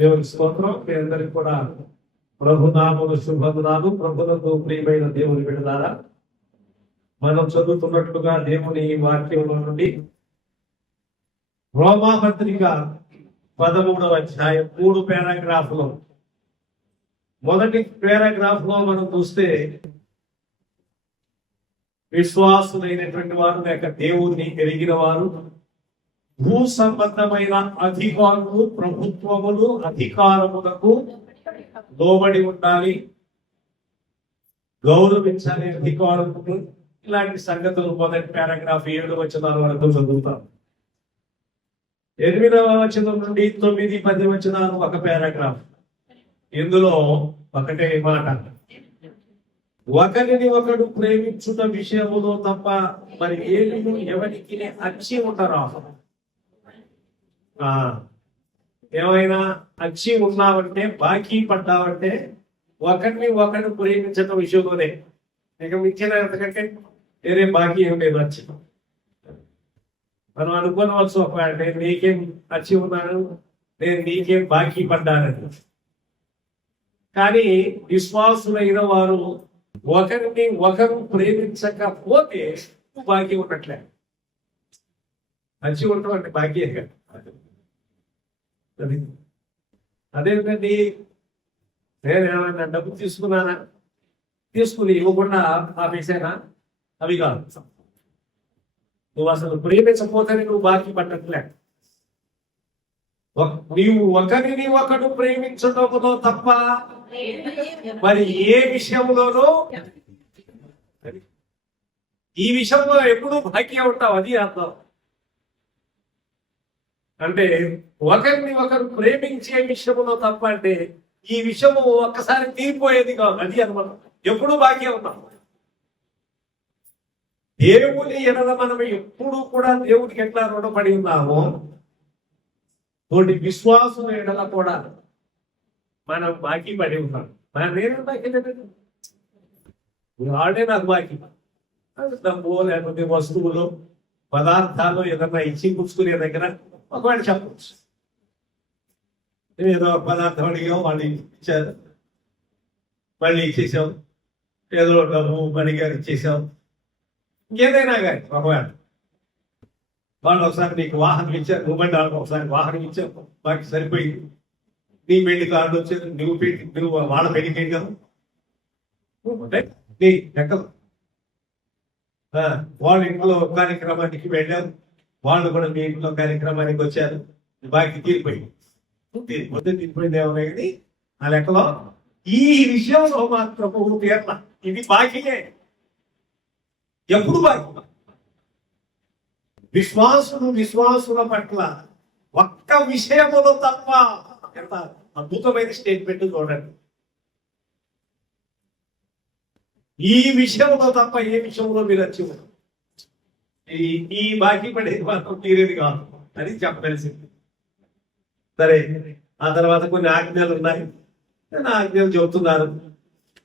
దేవుని స్తోత్రం. మీ అందరికి కూడా ప్రభునామములు శుభములు. ప్రభులకు ప్రియమైన దేవుని బిడ్డలారా, మనం చదువుతున్నట్లుగా దేవుని వాక్యంలో నుండి రోమా పత్రిక 13వ అధ్యాయం 3 పారాగ్రాఫ్లో మొదటి పారాగ్రాఫ్ లో మనం చూస్తే, విశ్వాసులైనటువంటి వారు లేక దేవుణ్ణి ఎరిగిన వారు భూ సంబంధమైన అధికారులు, ప్రభుత్వములు, అధికారములకు లోబడి ఉండాలి, గౌరవించాలి అధికారములు. ఇలాంటి సంగతులు మొదటి పారాగ్రాఫ్ 7 వచనాల వరకు చదువుతాం. 8వ వచనం నుండి 9, 10 వచనాలు ఒక పారాగ్రాఫ్. ఇందులో ఒకటే మాట, ఒకరిని ఒకడు ప్రేమించుట విషయములో తప్ప మరి ఏమి ఎవరికి అచ్చి ఉంటారా? ఏమైనా అచ్చి ఉన్నావంటే, బాకీ పడ్డావంటే ఒకరిని ఒకడు ప్రేమించడం విషయంలోనే. ఇక మించిన ఎందుకంటే వేరే బాకీ ఏం లేదు. అచ్చి మనం అనుకోవచ్చు, ఒకవేళ నేను నీకేం అచ్చి ఉన్నాను, నేను నీకేం బాకీ పడ్డానని. కానీ విశ్వాసులైన వారు ఒకరిని ఒకరు ప్రేమించకపోతే బాకీ ఉన్నట్లే. అచ్చి ఉండటం అంటే బాకీ అదేంటండి, నేను ఏమైనా డబ్బు తీసుకున్నానా, తీసుకుని ఇవ్వకుండా ఆపేసానా? అవి కాదు. నువ్వు అసలు ప్రేమించకపోతేనే నువ్వు బాకీ పట్టట్లే. నీవు ఒకరిని ఒకడు ప్రేమించడంలో తప్ప మరి ఏ విషయంలోనూ, ఈ విషయంలో ఎప్పుడూ బాకీ ఉంటావు. అది అర్థం. అంటే ఒకరిని ఒకరు ప్రేమించే విషయంలో తప్ప, అంటే ఈ విషయము ఒక్కసారి తీరిపోయేది కాదు. అది అనమాట, ఎప్పుడూ బాకీ ఉన్నాం. దేవుని ఎడల మనం ఎప్పుడు కూడా దేవుడికి ఎట్లా రుణపడి ఉన్నామో, తోటి విశ్వాసం ఎడల కూడా మనం బాకీ పడి ఉన్నాం. మనం ఏదైనా బాకీ లేదు, వాడే నాకు బాకీ. డబ్బు లేకపోతే వస్తువులు, పదార్థాలు ఏదన్నా ఇచ్చి పుచ్చుకునే దగ్గర ఒకవేళ చెప్పచ్చు, ఏదో పదార్థం అడిగాం, వాళ్ళు ఇచ్చారు, మళ్ళీ ఇచ్చేసాం. ఏదో డబ్బు అడిగారు, ఇచ్చేసాం. ఇంకేదైనా కానీ ఒకవేళ వాళ్ళు ఒకసారి నీకు వాహనం ఇచ్చారు, నువ్వు బండి వాళ్ళకి ఒకసారి వాహనం ఇచ్చావు, బాకీ సరిపోయింది. నీ పెళ్లి కార్డు వచ్చేది, నువ్వు వాళ్ళ పెళ్లికి వెళ్ళావు, నీ లెక్కలు. వాళ్ళ ఇంట్లో కార్యక్రమానికి వెళ్ళావు, వాళ్ళు కూడా మీ ఇంట్లో కార్యక్రమానికి వచ్చారు, బాకీ తీరిపోయింది. తీరిపోయింది ఏమైంది ఆ లెక్కలో. ఈ విషయంలో మాత్రము తీర్ల, ఇది బాకీయే, ఎప్పుడు బాకీ. విశ్వాసుల పట్ల ఒక్క విషయములో తప్ప. ఎంత అద్భుతమైన స్టేట్మెంట్ చూడండి. ఈ విషయంలో తప్ప ఏ విషయంలో మీరు వచ్చి ఈ బాకీ పడేది మాత్రం తీరేది కాదు అని చెప్పవలసింది. సరే, ఆ తర్వాత కొన్ని ఆజ్ఞలు ఉన్నాయి, ఆజ్ఞలు చెబుతున్నారు.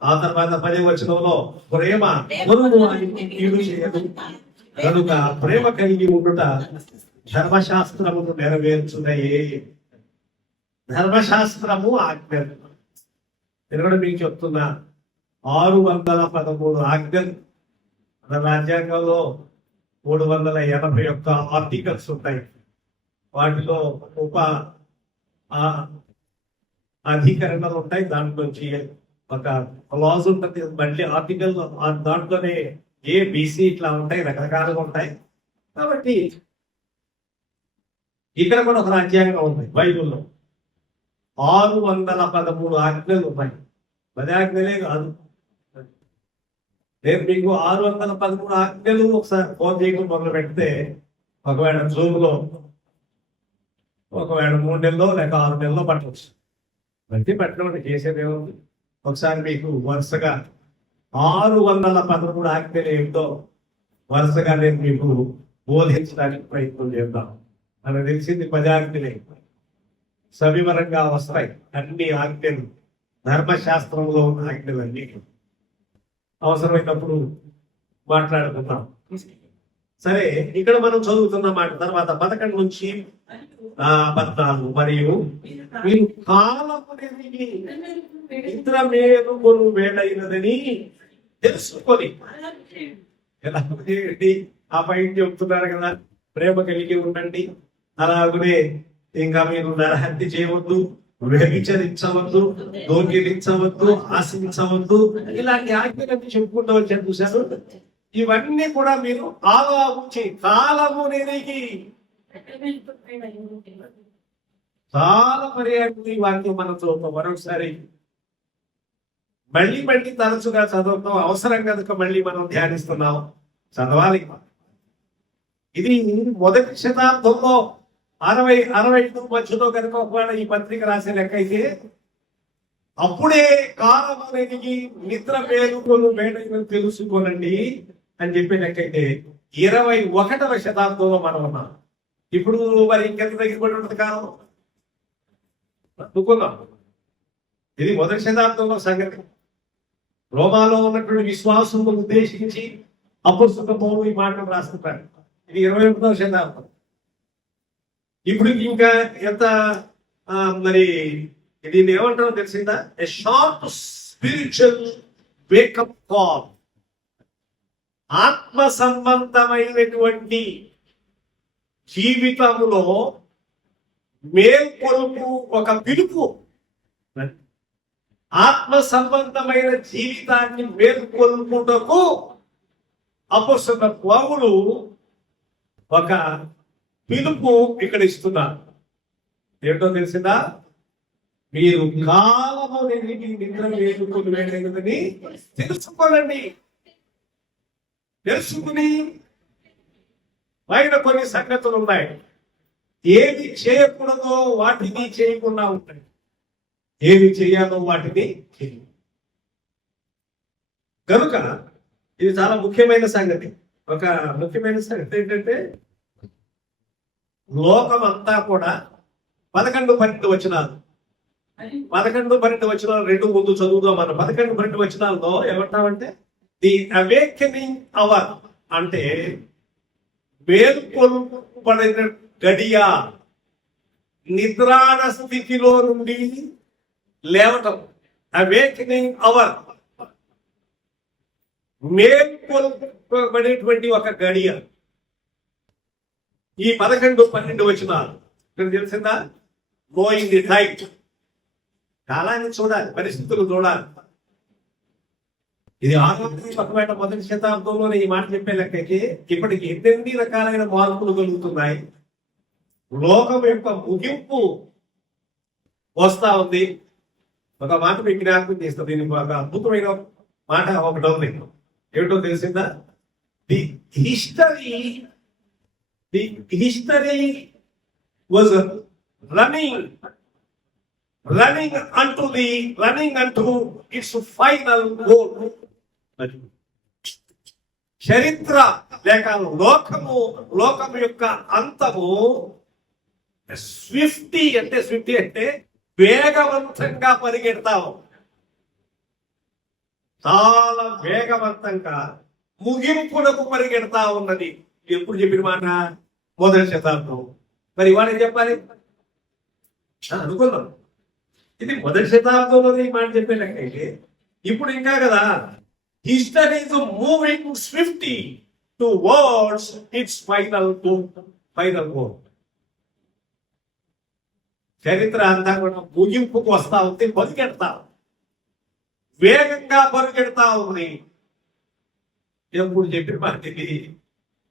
ఆ తర్వాత 10వ వచనంలో ప్రేమ కీడు చేయదు కనుక ప్రేమ కలిగి ఉండుట ధర్మశాస్త్రమును నెరవేర్చున్నాయే. ధర్మశాస్త్రము ఆజ్ఞలు. నేను కూడా మీకు చెప్తున్నా, 613 ఆజ్ఞలు. మన రాజ్యాంగంలో 381 ఆర్టికల్స్ ఉంటాయి. వాటిలో అధికరణలు ఉంటాయి. దాంట్లోంచి ఒక క్లాజ్ ఉంటుంది, మళ్ళీ ఆర్టికల్ దాంట్లోనే ABC ఇట్లా ఉంటాయి, రకరకాలుగా ఉంటాయి. కాబట్టి ఇక్కడ కూడా ఒక రాజ్యాంగం ఉంది బైబిల్లో. 613 ఆజ్ఞలు ఉన్నాయి. 10 ఆజ్ఞలే కాదు. నేను మీకు 613 ఆజ్ఞలు ఒకసారి ఫోన్ చేయడం మొదలు పెడితే, ఒకవేళ జూమ్లో ఒకవేళ 3 నెలలో లేక 6 నెలలో పట్టవచ్చు. బట్టి పట్టడం చేసేది ఏముంది. ఒకసారి మీకు వరుసగా 613 ఆజ్ఞలు ఏమిటో వరుసగా నేను మీకు బోధించడానికి ప్రయత్నం చేద్దాం. మనకు తెలిసింది 10 ఆజ్ఞలే, సవివరంగా వస్తాయి అన్ని ఆజ్ఞలు. ధర్మశాస్త్రంలో ఉన్న ఆజ్ఞలు అన్ని అవసరమైనప్పుడు మాట్లాడుకుందాం. సరే, ఇక్కడ మనం చదువుతున్న మాట తర్వాత 11 నుంచి 14 మరియు మీరు కాలము నెరిగి నిద్ర మేలుకొను వేళైనదని తెలుసుకొని ఎలా చేయండి? ఆ పైన చెప్తున్నారు కదా, ప్రేమ కలిగి ఉండండి. అలాగనే ఇంకా మీరు నరహత్య చేయవద్దు, వ్యభిచరించవద్దు, దొంగిలించవద్దు, ఆశించవద్దు, ఇలాంటి ఆజ్ఞలన్నీ చెప్పుకుంటూ వచ్చారు చూశారు. ఇవన్నీ కూడా మీరు ఆలోచించి కాలము నెరిగి, చాలా పర్యాటన ఈ వాక్యం మనం చదువుతాం. మరొకసారి మళ్ళీ తరచుగా చదువుతాం, అవసరం కనుక మళ్ళీ మనం ధ్యానిస్తున్నాం, చదవాలి. ఇది మొదటి శతాబ్దంలో 60-65 మధ్యలో కనుక ఒకవేళ ఈ పత్రిక రాసే లెక్క అయితే, అప్పుడే కాలము నెరిగి నిద్ర మేలుకొను వేళైనదని తెలుసుకోనండి అని చెప్పే లెక్క అయితే 21వ శతాబ్దంలో మనం ఉన్నాం. ఇప్పుడు మరి ఇంకెంత దగ్గర పడి ఉంటుంది కాలం అనుకున్నాం. ఇది మొదటి శతాబ్దంలో సంగతి. రోమాలో ఉన్నటువంటి విశ్వాసం ఉద్దేశించి అపొస్తలుడైన పౌలు ఈ మాటలు రాస్తున్నాడు. ఇది 21వ శతాబ్దం. ఇప్పుడు ఇంకా ఎంత మరి దీన్ని ఏమంటారో తెలిసిందా? ఎ షార్ట్ స్పిరిచువల్ వేకప్ కాల్. ఆత్మ సంబంధమైనటువంటి జీవితంలో మేల్కొలుపు ఒక పిలుపు. ఆత్మ సంబంధమైన జీవితాన్ని మేల్కొల్పుటకు అపొస్తలుడైన పౌలు ఒక పిలుపు ఇక్కడ ఇస్తున్నారు. ఏంటో తెలిసిందా? మీరు కాలము నెరిగి నిద్ర మేలుకొని వేళైనదని తెలుసుకోనండి. తెలుసుకుని పైన కొన్ని సంగతులు ఉన్నాయి. ఏది చేయకూడదో వాటిని చేయకుండా ఉంటాయి, ఏది చేయాలో వాటిని చేయ. కనుక ఇది చాలా ముఖ్యమైన సంగతి. ఒక ముఖ్యమైన సంగతి ఏంటంటే, లోకమంతా కూడా 11-12 వచనాలు 11-12 వచనాలు రెండు ముందు చదువుదాం. మనం 11-12 వచనాల్లో ఏమంటామంటే, ది అవేకెనింగ్ అవర్ అంటే మేల్కొల్పబడిన గడియ, నిద్రాణ స్థితిలో నుండి లేవటం. అవేకెనింగ్ అవర్, మేల్కొల్పబడేటువంటి ఒక గడియ. ఈ 11-12 వచనాలు ఇక్కడ తెలిసిందా? గోయింగ్ ది టైట్, కాలాన్ని చూడాలి, పరిస్థితులు చూడాలి. ఇది 6వ మొదటి శతాబ్దంలోనే ఈ మాట చెప్పే లెక్కకి ఇప్పటికి 8 రకాలైన మార్పులు కలుగుతున్నాయి. లోకం యొక్క ముగింపు వస్తా ఉంది. ఒక మాట మీకు జ్ఞాపకం చేస్తుంది. దీనికి ఒక అద్భుతమైన మాట ఒకటి ఉంది. ఏమిటో తెలిసిందా? The history was running unto its final goal. చరిత్ర లేక లోకము యొక్క అంతము స్విఫ్టీ అంటే వేగవంతంగా పరిగెడతావు. చాలా వేగవంతంగా ముగింపునకు పరిగెడతా ఉన్నది. ఎప్పుడు చెప్పిన మాట? మొదటి శతాబ్దం. మరి ఇవాళ చెప్పాలి అనుకున్నాం. ఇది మొదటి శతాబ్దంలో ఈ మాట చెప్పే లెక్క అయితే, ఇప్పుడు ఇంకా కదా, history is moving swiftly towards its final goal. చరిత్ర అంతా కూడా ముగింపుకు వస్తా ఉంది, పరిగెడతా వేగంగా పరిగెడతా ఉంది. ఎప్పుడు చెప్పిన మాట ఇది.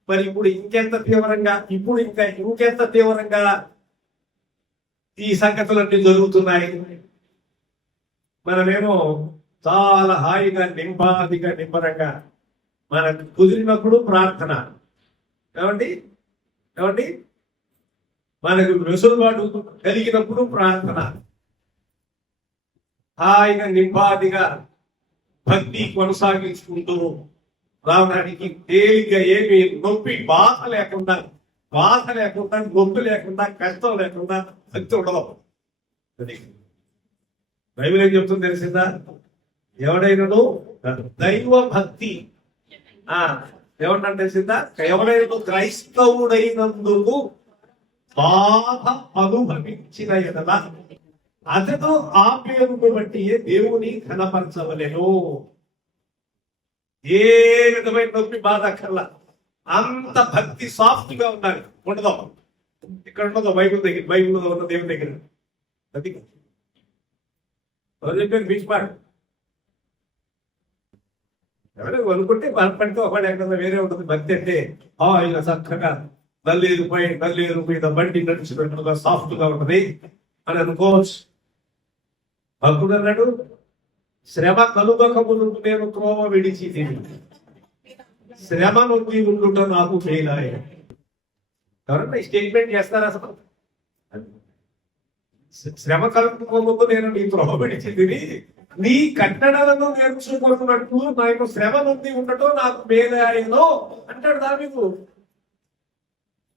మరి ఇప్పుడు ఇంకెంత తీవ్రంగా ఈ సంగతులన్నీ జరుగుతున్నాయి. మనమేమో చాలా హాయిగా నింపరంగా మనకు కుదిరినప్పుడు ప్రార్థన, ఏమండి మనకు వెసులుబాటు కలిగినప్పుడు ప్రార్థన, హాయిగా నింపాదిగా భక్తి కొనసాగించుకుంటూ రావడానికి తేలిక, ఏమి నొప్పి బాధ లేకుండా, నొప్పి లేకుండా, కష్టం లేకుండా భక్తి ఉండదు. బైబిల్ ఏం చెప్తుంది తెలిసిందా? ఎవడైనను దైవ భక్తి ఏమంటారు తెలిసిందా? ఎవడైనా క్రైస్తవుడైనందుకు బాధ అనుభవించిన ఎడల అతడు ఆ పేరును బట్టి దేవుని ఘనపరచవలెను. ఏ విధమైన నొప్పి బాధ అక్కర్లా, అంత భక్తి సాఫ్ట్ గా ఉండాలి. ఉండదు ఇక్కడ ఉండదు, బైబిల్లో ఉన్న దేవుని దగ్గర. అది చెప్పారు బీచ్ పాడు ఎవరైనా అనుకుంటే పడితే ఒకటి ఎక్కడ వేరే ఉంటుంది. భక్తి అంటే ఇలా చక్కగా నల్లేరు మీద బండి నడిచినట్లుగా సాఫ్ట్ గా ఉంటది అని అనుకోవచ్చు. భక్తుడు అన్నాడు, శ్రమ కలుగకమును నేను త్రోవ విడిచి తిని శ్రమ నుండి ఉండుట నాకు మేలాయ. ఎవరన్నా స్టేట్మెంట్ చేస్తారా అసలు? శ్రమ కలుపుకోముందు నేను నీ త్రోవ విడిచి తిని నీ కట్టడలను నేర్చుకుంటున్నట్టు నాకు శ్రమ నుండి ఉండటం నాకు మేలాయను అంటాడు దావీదు.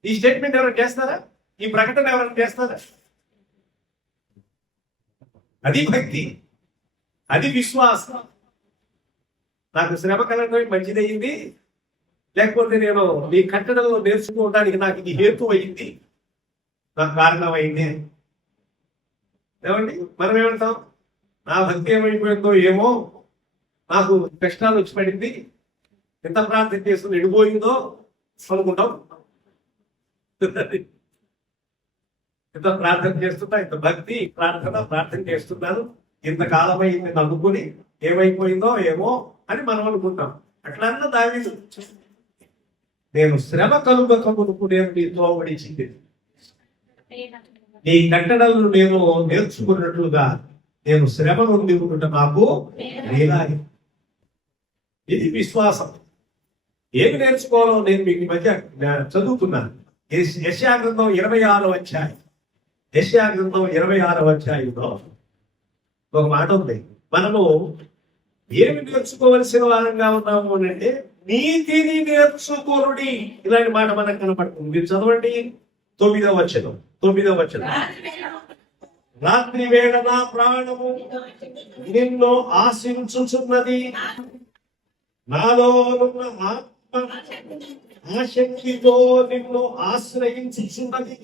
ఈ స్టేట్మెంట్ ఎవరైనా చేస్తారా? ఈ ప్రకటన ఎవరైనా చేస్తారా? అది భక్తి, అది విశ్వాసం. నాకు శ్రమ కలగడం మంచిదయ్యింది, లేకపోతే నేను నీ కట్టడంలో నేర్చుకోవడానికి నాకు ఇది హేతు అయింది, నాకు కారణం అయింది. ఏమండి మనం ఏమంటాం? నా భక్తి ఏమైపోయిందో ఏమో, నాకు కష్టాలు వచ్చి పడింది, ఎంత ప్రార్థన చేస్తుంది ఎడిపోయిందో అనుకుంటాం. ఇంత ప్రార్థన చేస్తున్నా, ఇంత భక్తి ప్రార్థన చేస్తున్నాను, ఇంతకాలమైంది నమ్ముకుని ఏమైపోయిందో ఏమో అని మనం అనుకుంటాం. అట్లన్నా దావీదు, నేను శ్రమ కలుగకమునుకు నేను నీ త్రోవ విడిచింది, నీ కట్టడలను నేను నేర్చుకున్నట్లుగా నేను శ్రమ నుండి ఉండుట నాకు మేలాయి. ఇది విశ్వాసం. ఏమి నేర్చుకోవాలో నేను మీకు మధ్య చదువుతున్నాను. యెషయా గ్రంథం 26వ అధ్యాయం. యెషయా గ్రంథం 26వ అధ్యాయంలో ఒక మాట ఉంది. మనము ఏమి నేర్చుకోవలసిన వారంగా ఉన్నాము అంటే నీతిని నేర్చుకోరుడి. ఇలాంటి మాట మనకు కనపడుతుంది. మీరు చదవండి 9వ వచనం. రాత్రి వేళ నా ప్రాణము నిన్ను ఆశించుచున్నది, నాలో ఉన్న ఆత్మ ఆసక్తితో నిన్ను ఆశ్రయించుచున్నది.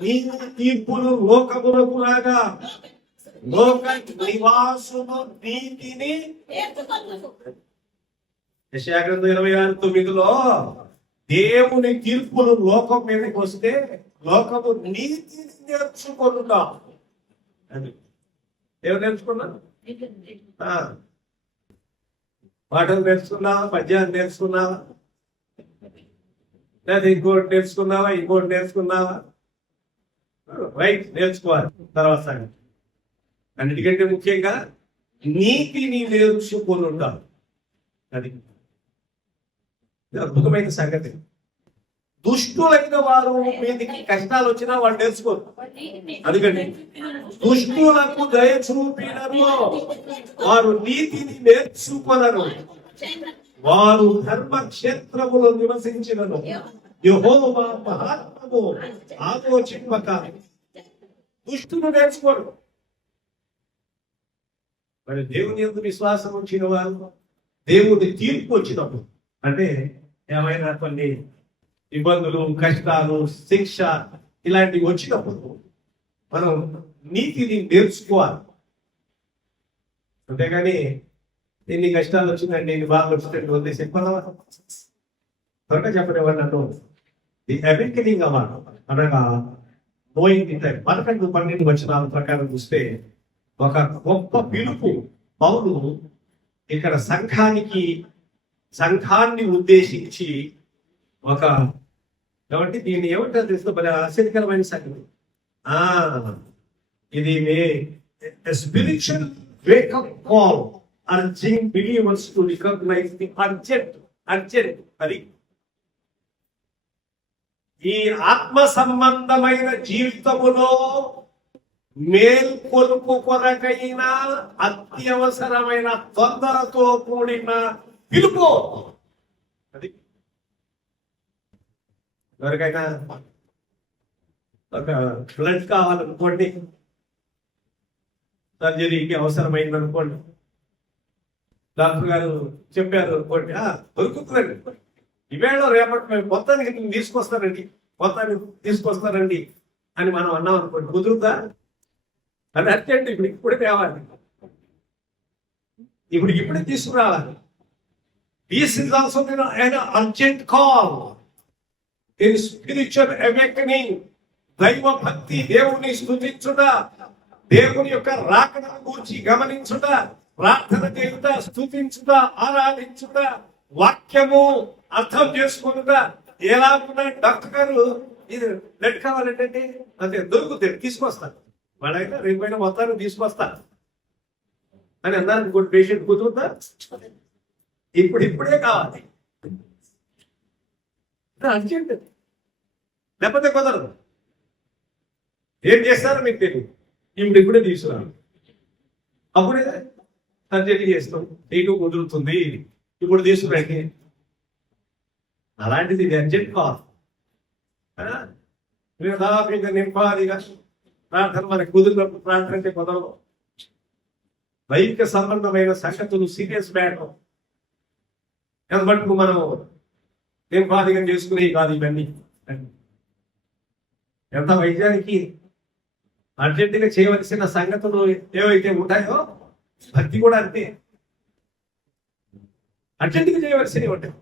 నీ తీర్పులు లోకములకు రాగా లోక నివాసులు నీతిని. యెషయా గ్రంథం 26:9లో దేవుని తీర్పులు లోకం మీదకి వస్తే లోకము నీతిని నేర్చుకుంటా. ఎవరు నేర్చుకున్నారు? పాటలు నేర్చుకున్నావా, పద్యాలు నేర్చుకున్నావా, లేదా ఇంకోటి నేర్చుకున్నావా? రైట్, నేర్చుకోవాలి. తర్వాత సంగతి అన్నిటికంటే ముఖ్యంగా నీతిని నేర్చుకొని ఉంటారు. అది అద్భుతమైన సంగతి. దుష్టులైన వారు మీదికి కష్టాలు వచ్చినా వాళ్ళు నేర్చుకోరు. అందుకని దుష్టులకు దయ చూపినరు, వారు నీతిని నేర్చుకొనరు, వారు ధర్మక్షేత్రములో నివసించినను యెహోవా మహాత్మము ఆలోచింపక. దుష్టులు నేర్చుకోరు. మరి దేవుని యందు విశ్వాసం వచ్చిన వారు, దేవుని తీర్పు వచ్చినప్పుడు, అంటే ఏమైనా కొన్ని ఇబ్బందులు, కష్టాలు, శిక్ష ఇలాంటివి వచ్చినప్పుడు మనం నీతిని నేర్చుకోవాలి. అంతేగాని ఎన్ని కష్టాలు వచ్చిందండి, ఎన్ని బాధలు వచ్చినట్టు వదిలేసి చెప్పాలా? త్వరగా చెప్పలేవాడు నన్ను. ది అవేకనింగ్ అవ్వాలి అనగా నోయింగ్ ది టైం. 11-12 వచనాల ప్రకారం చూస్తే ఒక గొప్ప పిలుపు పౌలు ఇక్కడ సంఘాన్ని ఉద్దేశించి ఒక, కాబట్టి దీన్ని ఏమంటారు తెలుసు, మరి ఆశ్చర్యకరమైన సంగతి. ఇది spiritual wake up call urging believers to recognize the urgent అది ఈ ఆత్మ సంబంధమైన జీవితములో మేల్కొలుపు కొరకైన అత్యవసరమైన తొందరతో కూడిన పిలుపు. అది ఎవరికైనా ఒక బ్లడ్ కావాలనుకోండి, సర్జరీకి అవసరమైంది అనుకోండి, డాక్టర్ గారు చెప్పారు అనుకోండి, దొరుకుతుందండి, ఈవేళ రేపటి మొత్తానికి తీసుకొస్తానండి మొత్తాన్ని తీసుకొస్తారండి అని మనం అన్నాం అనుకోండి, కుదురుతా? అది అర్జెంట్, ఇప్పుడే తేవాలి, ఇప్పుడే తీసుకురావాలి. This is also an urgent call in spiritual awakening. దైవ భక్తి, దేవుని స్తుతించుట, దేవుని యొక్క రాకడను గూర్చి గమనించుట, ప్రార్థన చేయుట, స్తుతించుట, ఆరాధించుట, వాక్యము అర్థం చేసుకునుట. ఎలాగున్నా డాక్టర్ గారు ఇది బ్లడ్ కావాలంటే అంతే దొరుకుతుంది, తీసుకొస్తాను, వాడైనా రేపైనా మొత్తాన్ని తీసుకొస్తాను అని అన్నారు. ఇంకోటి పేషెంట్ కుదురుతా? ఇప్పుడే కావాలి, అర్జెంట్, లేకపోతే కుదరదు. ఏం చేస్తారో మీకు తెలియదు, ఇప్పుడే తీసుకురాను, అప్పుడే సర్జరీ చేస్తాం, నీకు కుదురుతుంది, ఇప్పుడు తీసుకురండి. అలాంటిది ఇది అర్జెంట్ కాదు. దాదాపు నింపాదిగా ప్రార్థన మనకు కుదిరినప్పుడు ప్రార్థన అంటే కుదరదు. దైవిక సంబంధమైన సంగతులు సీరియస్ మ్యాటర్ మటుకు మనం నింపాదిగా చేసుకునే కాదు ఇవన్నీ. ఎంత వైద్యానికి అర్జెంటుగా చేయవలసిన సంగతులు ఏవైతే ఉంటాయో భక్తి కూడా అంతే, అర్జెంటుగా చేయవలసినవి ఉంటాయి,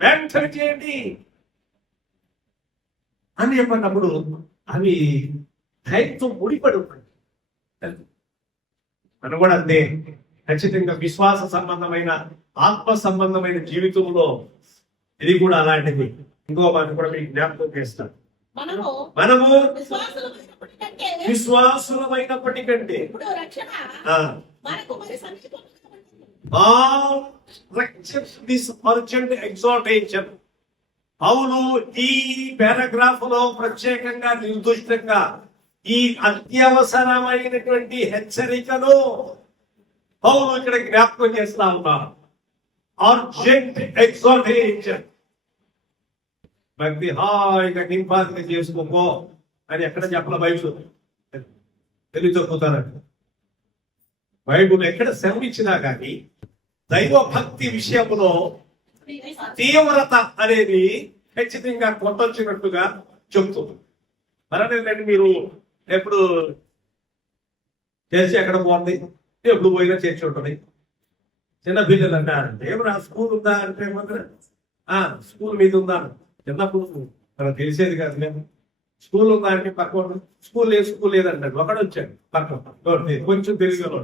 వెంటనే చేయండి అని చెప్పినప్పుడు అవి టైంతో ముడిపడి ఉంటాయి. మనం కూడా అంతే, ఖచ్చితంగా విశ్వాస సంబంధమైన ఆత్మ సంబంధమైన జీవితంలో ఇది కూడా అలాంటిది. ఇంకో మాట కూడా మీకు జ్ఞాపకం చేస్తాను. మనము విశ్వాసులమైనప్పటికంటే పౌలు ఈ పారాగ్రాఫ్ లో ప్రత్యేకంగా నిర్దిష్టంగా ఈ అత్యవసరమైనటువంటి హెచ్చరికను పౌలు ఇక్కడ జ్ఞాపకం చేస్తా ఉన్నారు. అర్జెంట్ ఎగ్జార్టేషన్, భక్తి హాయిగా నింపాదిగా చేసుకోకో అని ఎక్కడ చెప్పాల బైబుల్ తెలియకపోతారండి. బైబుల్ ఎక్కడ సెలవిచ్చినా కానీ దైవ భక్తి విషయంలో తీవ్రత అనేది ఖచ్చితంగా కొట్టొచ్చినట్టుగా చెప్తుంది. మరేంటంటే మీరు ఎప్పుడు చర్చి ఎక్కడ పోతుంది, ఎప్పుడు పోయినా చర్చి ఉంటుంది. చిన్న పిల్లలు అంటారంటే ఏమన్నా స్కూల్ ఉందా అంటే స్కూల్ మీద ఉందా, చిన్నప్పుడు మనకు తెలిసేది కాదు. మేము స్కూల్ ఉందా అంటే పక్క స్కూల్ లేదంటాడు, ఒకడు వచ్చాడు పక్క కొంచెం తెలుగులో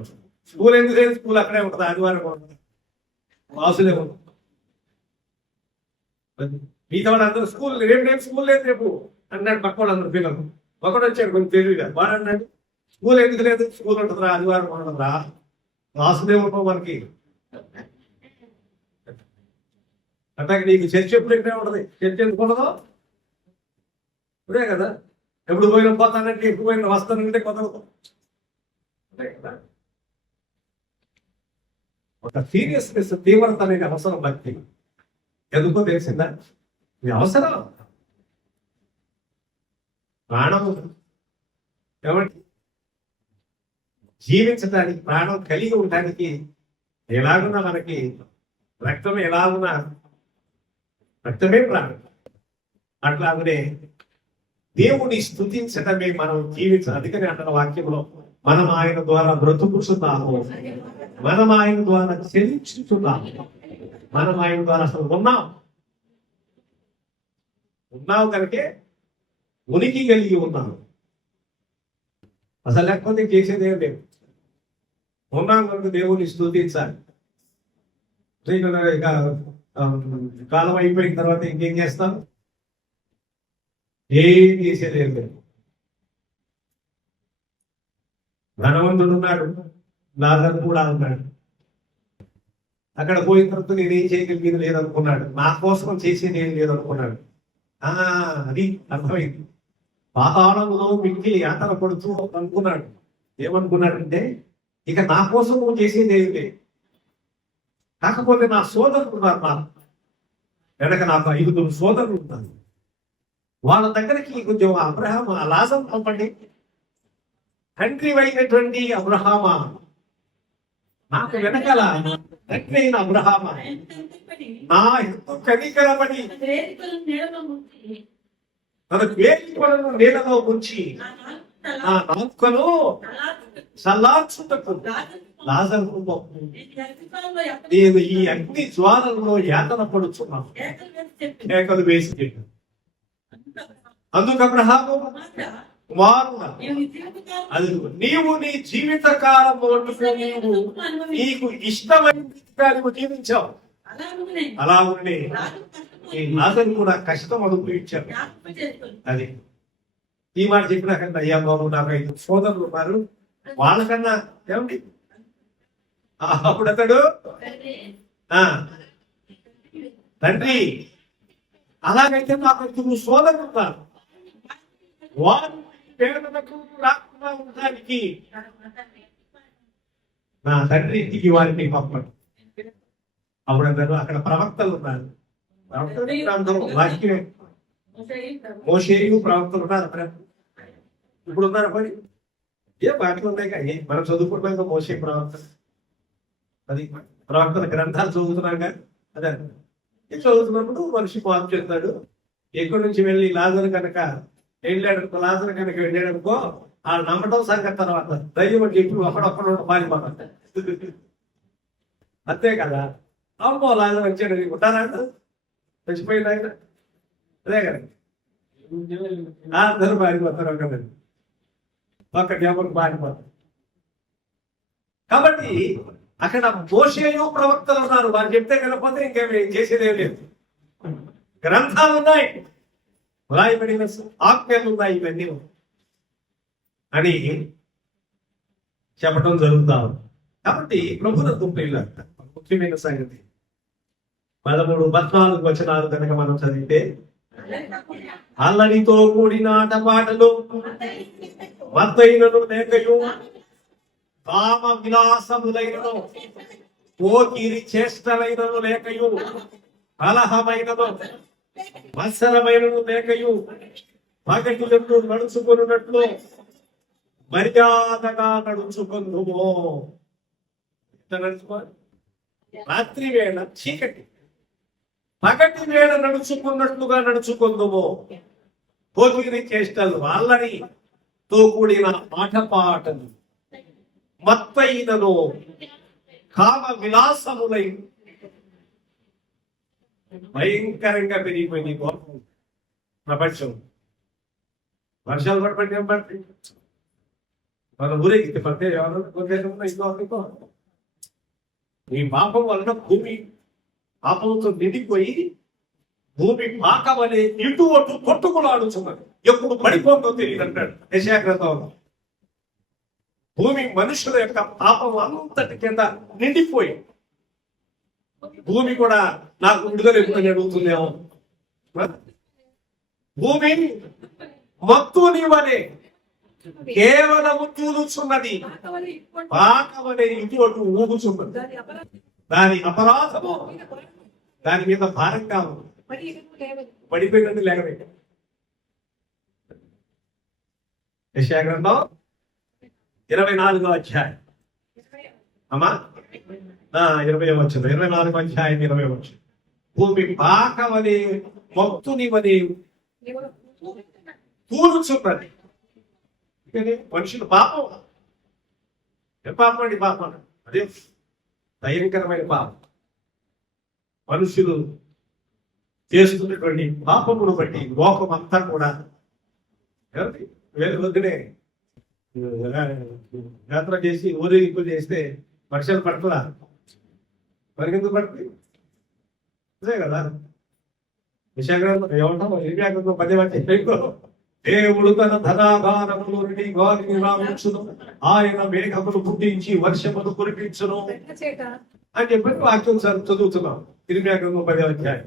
స్కూల్ ఎందుకు లేదు, స్కూల్ అక్కడే ఉంటుంది, ఆదివారం ఉంటుంది, వాసులే ఉంటుంది. మిగతా వాడు అందరూ స్కూల్ రేపు స్కూల్ లేదు రేపు అన్నాడు పక్క వాళ్ళు అందరు పిల్లలు. ఒకడు వచ్చాడు కొంచెం తెలివిగా, వాడు అన్నాడు స్కూల్ ఎందుకు లేదు, స్కూల్ ఉంటుందిరా, ఆదివారం ఉంటుందిరా, వాసులే ఉంటావు మనకి. అట్లాగే నీకు చర్చ ఎప్పుడు ఎక్కడే ఉంటుంది, చర్చ ఎందుకు ఉండదు, ఇప్పుడే కదా. ఎప్పుడు పోయిన పోతానంటే ఎప్పుడు పోయిన వస్తానంటే కుదరదు. అదే కదా, ఒక సీరియస్నెస్, తీవ్రత అనేది అవసరం భక్తి. ఎందుకో తెలిసిందా, ఇది అవసరం. ప్రాణం ఏమంటే జీవించడానికి, ప్రాణం కలిగి ఉండడానికి ఎలాగున్నా మనకి రక్తం ఎలాగున్నా రక్తమే ప్రాణం. అట్లాగనే దేవుని స్తుతించడమే మనం జీవించాలి. అందుకని అంటున్న వాక్యంలో మనం ఆయన ద్వారా బ్రతుకుతున్నాము, మనం ఆయన ద్వారా చెల్లించుతున్నాము, మనం ఆయన ద్వారా అసలు ఉన్నావు కనుకే ఉనికి కలిగి ఉన్నాము. అసలు లేకపోతే చేసేది ఏం లేదు. ఉన్నాం కనుక దేవుని స్తుతించాలి. ఇక కాలం అయిపోయిన తర్వాత ఇంకేం చేస్తాం, ఏం చేసేది ఏం లేదు. ధనవంతుడు ఉన్నాడు, లాజరు కూడా ఉన్నాడు. అక్కడ పోయిన తర్వాత నేనేం చేయగలిగేది లేదనుకున్నాడు, నా కోసం చేసేది ఏం లేదనుకున్నాడు. అది అర్థమైంది. పాతాళంలో మిక్కిలి యాతన పడుతూ అనుకున్నాడు. ఏమనుకున్నాడంటే ఇక నా కోసం నువ్వు చేసేది ఏం లేదు, కాకపోతే నా సోదరులు ఉన్నారు, నా వెనక నాకు 5 సోదరులు ఉన్నారు, వాళ్ళ దగ్గరికి కొంచెం అబ్రహాం లాజరు పంపండి. తండ్రి అయినటువంటి అబ్రహామా, నాకు వెనకాల తండ్రి అయిన అబ్రహామా, నా ఎంతో కనికరమని తన వేలికొనను నీళ్ళలో ఉంచి నా నాలుకను చల్లార్చుటకు లాజరును పంపు. నేను ఈ అగ్ని జ్వాలలలో యాతన పడుచున్నాను. కేకలు వేసి చెప్పాను. అందుకు అబ్రహాము, కుమారుడా, అది నీవు నీ జీవిత కాలం నీకు ఇష్టమైన నువ్వు జీవించావు. అలా ఉండి ఈ లాజరు కూడా కష్టం అనుభవించారు. అది ఈ మాట చెప్పినాకన్నా, అయ్యా బాబు నాకు 5 సోదరులు ఉన్నారు, వాళ్ళకన్నా ఏమండి అప్పుడు అతడు తండ్రి, అలాగైతే నాకు 5 సోదరులు ఉన్నారు, వారు పేదలకు రాకుండా ఉండడానికి నా తండ్రి ఇంటికి వారిని పంపండి. అప్పుడు అతడు అక్కడ ప్రవక్తలు ఉన్నారు, వాక్యమే మోషేయు ప్రవక్తలు ఉన్నారు అక్కడ. ఇప్పుడు ఉన్నారు పని ఏ బాగా ఉన్నాయి కానీ మనం చదువుకుంటున్నాక మోషే ప్రవక్త, అది ప్రవక్తల గ్రంథాలు చదువుతున్నాగా. అదే చదువుతున్నప్పుడు మనిషి పాపం చెప్తాడు. ఎక్కడి నుంచి వెళ్ళి లాజరు కనుక లాజరు కనుక వెళ్ళాడనుకో, ఆ నమ్మటం సంగతి తర్వాత దయ్యం చెప్పి ఒకడొక్కడు పారిపోతాడు. అంతే కదా. అమ్మో లాజరు వచ్చాడు ఉంటారా, చచ్చిపోయింది ఆయన, అదే కదా, అందరూ పారిపోతారు ఒకదండి, ఒకటి ఎవరు పారిపోతారు. కాబట్టి అక్కడ మోషేయు ప్రవక్తలు ఉన్నారు, వారు చెప్తే వెళ్ళకపోతే ఇంకేమి చేసేదేం లేదు. గ్రంథాలు ఉన్నాయి, రాయబడిన ఆజ్ఞలు ఉన్నాయి, ఇవన్నీ అని చెప్పడం జరుగుతాం. కాబట్టి ప్రభుత్వ ముఖ్యమైన సంగతి 13, 14 వచనాలు కనుక మనం చదివితే, అల్లరితో కూడిన ఆటపాటలు మత్తైనను లేకయు, కామ విలాసములైనను పోకిరి చేష్టలైనను లేకయు, కలహమైనను మత్సరమైనను లేకయు, పగటిలో నడుచుకున్నట్లు మర్యాదగా నడుచుకుందుమో. నడుచుకోవాలి. రాత్రి వేళ చీకటి, పగటి వేళ నడుచుకున్నట్లుగా నడుచుకుందుమో. పోకిరి చేష్టలు, అల్లరితో కూడిన ఆటపాటలు మత్తైనను కామ విలాసములై భయంకరంగా పెరిగిపోయింది ప్రపంచం. వర్షాలు పడితే పడితే మన ఊరేగితే పడితే ఇంకో ఈ పాపం వలన భూమి పాపంతో నిండిపోయి భూమి పాకం అనే ఇటు అటు కొట్టుకులాడుతున్నది. ఎప్పుడు పడిపోతుందో తెలియదు అంటాడు యెషయా. భూమి మనుషుల యొక్క పాపం అంతటి కింద నిండిపోయి భూమి కూడా నాకు విడుదల ఎప్పుడని అడుగుతుందేమో. భూమి మత్తు నీవనే కేవలము తూలుచున్నది, పాకమనే ఇటు అటు ఊగుచున్నది. దాని అపరాధము దాని మీద భారంగా ఉంది, పడిపోయినట్టు లేకపోయింది. యెషయా గ్రంథం 24వ అధ్యాయం అమ్మా 20వ వచనం, 24వ అధ్యాయం 20వ వచనం. భూమి పాకమనే మత్తునివనే తూలుచున్నది. మనుషులు పాపం, పాపం అండి, పాపం అదే భయంకరమైన పాపం. మనుషులు చేస్తున్నటువంటి పాపమును బట్టి లోకం అంతా కూడా వద్దునే యాత్ర చేసి ఊరేగింపు చేస్తే వర్షాలు పడుతుందా? మరికెందుకు పడుతుంది? అదే కదా. విశాఖలో ఏమంటాం, 10 వచ్చి దేవుడు తన ధనాగారములు గాలిని రావించును, ఆయన మేఘములు పుట్టించి వర్షములు కురిపించును అని చెప్పి వాక్యం చదువుతున్నాం. 10 అధ్యాయం.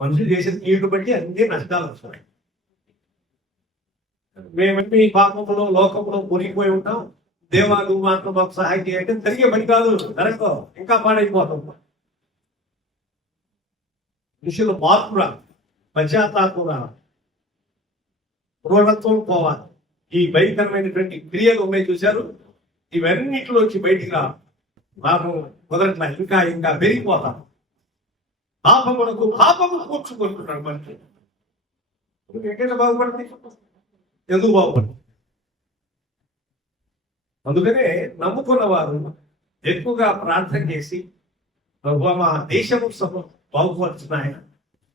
మనుషులు చేసిన కీడు బట్టి అన్ని నష్టాలు వస్తున్నాయి. మేమన్నీ పాపములో లోకంలో మునిగిపోయి ఉంటాం. దేవాలు మాత్రం మాకు సహాయం చేయంటే జరిగే పని కాదు, జరగదు, ఇంకా పాడైపోతాం. మనుషులు మార్పు రా, పశ్చాత్తాపం రా, క్రూరత్వం పోవాలి. ఈ భయంకరమైనటువంటి క్రియలు ఉన్నాయి చూశారు, ఇవన్నిటిలోంచి బయటికి రా. పాపం కుదరట్లా, ఇంకా ఇంకా పెరిగిపోతాం. పాపమునకు పాపము కూర్చుకుంటున్నాడు మనిషి. ఎక్కడ బాగుపడుతుంది? ఎందుకు బాగుపడుతుంది? అందుకనే నమ్ముకున్న వారు ఎక్కువగా ప్రార్థన చేసి మా దేశము బాగుపడుతున్న ఆయన.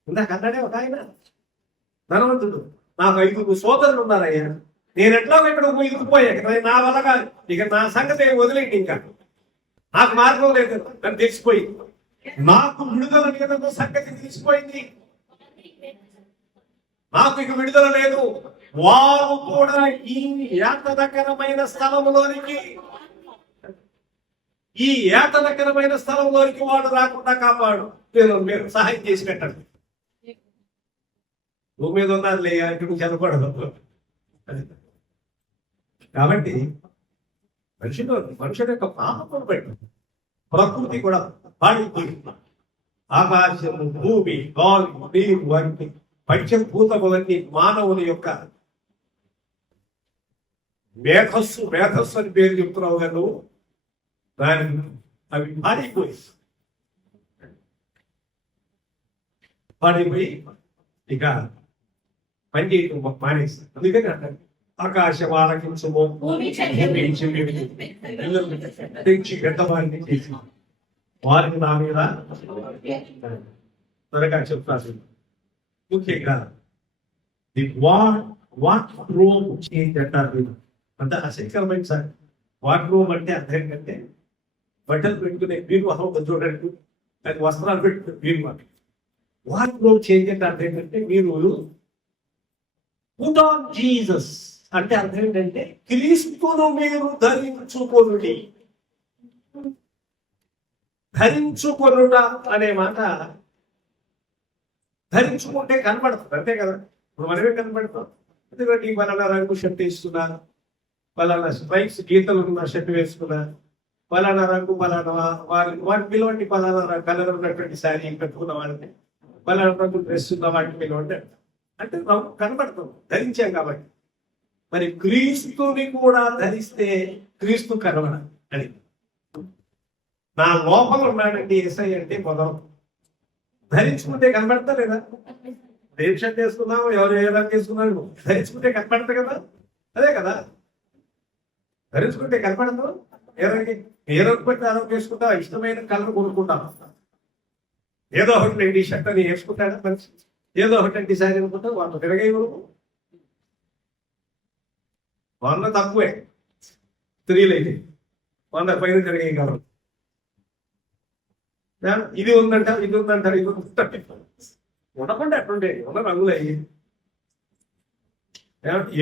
ఇందాక అన్నాడే ఒక ఆయన ధనవంతుడు, నాకు 5 సోదరులు ఉన్నారయ్యా, నేను ఎట్లా ఇక్కడ ఇరుకుపోయా, నా వల్ల కాదు, ఇక నా సంగతి వదిలేండి, ఇంకా నాకు మార్గం లేదు అని తెలిసిపోయింది. నాకు విడుదల లేదన్న సంగతి తెలిసిపోయింది. నాకు ఇక విడుదల లేదు. వారు కూడా ఈ యాతనకరమైన స్థలంలోనికి వాడు రాకుండా కాపాడు. మీరు సహాయం చేసి పెట్టండి. భూమి మీద ఉన్నారు లే, ఇక్కడ చదవకూడదు. కాబట్టి మనుషుడు యొక్క పాపం పెట్టు, ప్రకృతి కూడా పాడిపోయింది. ఆకాశము, భూమి, గాలి, నీరు వంటి పంచభూతములన్నీ మానవుని యొక్క మేధస్సు అని పేరు చెప్తున్నావు కదా నువ్వు, దాని అవి పాడిపోయి ఇక పని చేయటం మానేసి. అందుకని అంటారు ఆకాశం ఆలకించము, పెద్దవారిని చేసి వారిని నా మీద త్వరగా చెప్తాను. ముఖ్యంగా ది వాట్ రూమ్ చేంజ్ అంటారు. అంత అసంకరమైన సార్. వాట్ రూమ్ అంటే అర్థం ఏంటంటే బట్టలు పెట్టుకునే బీరువాహం చూడండి, అది వస్త్రాలు పెట్టుకునే బీరువా. వాట్ రూమ్ చేంజ్ అంటే అర్థం ఏంటంటే మీరు పుట్ ఆన్ జీసస్ అంటే అర్థం ఏంటంటే క్రీస్తును మీరు ధరించుకొనుడి. ధరించుకొనుట అనే మాట ధరించుకుంటే కనపడుతుంది, అంతే కదా. ఇప్పుడు మనమే కనపడతాం. ఎందుకంటే పలానా రంగు షర్ట్ వేసుకున్నా, పలానా స్ట్రైప్స్ గీతలు ఉన్న షర్ట్ వేసుకున్నా, పలానా రంగు పలానా వాటి పిలవండి, పలానా కలర్ ఉన్నటువంటి శారీ కట్టుకున్న వాళ్ళని, పలానా రంగు డ్రెస్ ఉన్న వాటిని పిలవండి అంటే కనపడతాం, ధరించాం కాబట్టి. మరి క్రీస్తుని కూడా ధరిస్తే క్రీస్తు కనబడ అని. నా లోపల ఉన్నాడండి ఏసై అంటే మొదలు ధరించుకుంటే కనబడతా లేదా? ఏం షర్ట్ వేసుకున్నావు, ఎవరు ఏ రంగు వేసుకున్నావు, ధరించుకుంటే కనపడతా కదా. అదే కదా, ధరించుకుంటే కనపడదు. ఏ రంగు పెట్టి ఆ రంగు వేసుకుంటా, ఇష్టమైన కలర్ కొనుక్కుంటాం. ఏదో ఒకటి లేడీ షర్ట్ అని వేసుకుంటాడా మనిషి, ఏదో ఒకటి డిజైన్ అనుకుంటా. వాళ్ళు తిరగే కొనుక్కు 100 తక్కువే, 3 అయితే 100 పైన తిరిగే కాదు. ఇది ఉందంటారు, ఇది ఉందంటారు, ఇది ఉండకుండా ఎట్లుంటే ఉన్న రంగులు అయ్యి